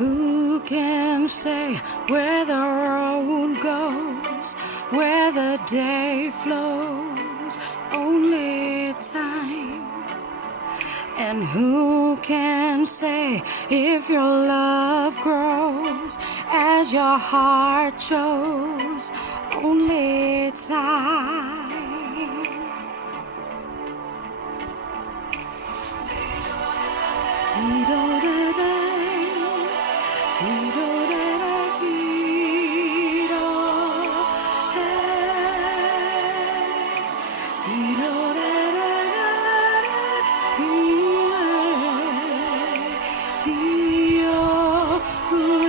Who can say where the road goes, where the day flows? Only time. And who can say if your love grows as your heart chose? Only time. Dee-do-da-da, dee-do-da-da, dee-do, hey, dee-do-da-da-da, hey, dee-o, hey.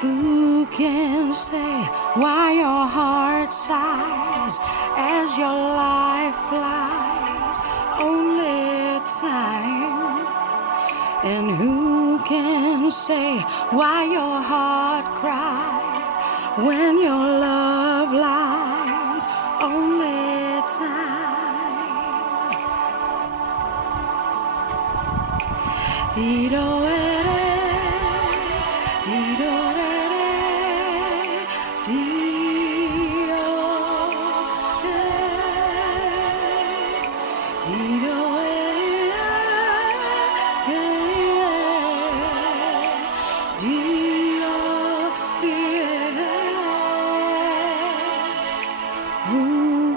Who can say why your heart sighs as your life flies? Only time. And who can say why your heart cries when your love lies? Only time. Dee-do-e-de, dee-do-de-de, dee-o, hey, dee-do-e-de, hey, dee-o, yeah. Who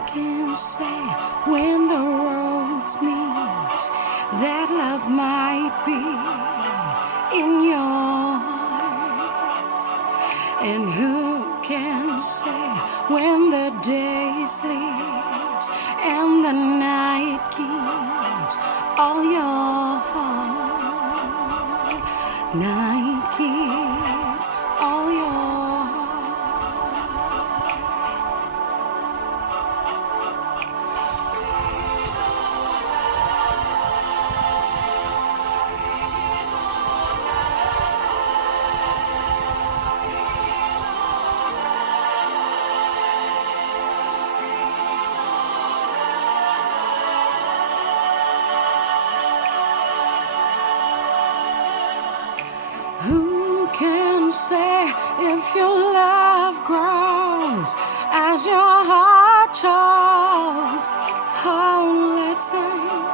can say when the roads meet that love might be in your heart? And who can say when the day sleeps and the night keeps all your heart? Night keeps all your heart. Who can say if your love grows as your heart chose? Only time.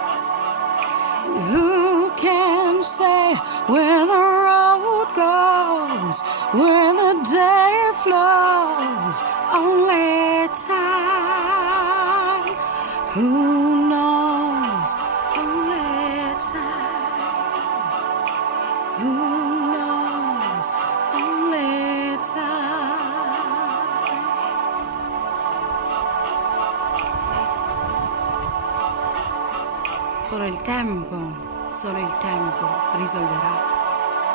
And who can say where the road goes, where the day flows? Only time. Who knows? Only time. Who knows? Only time. Solo il tempo risolverà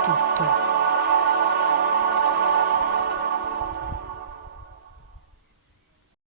tutto.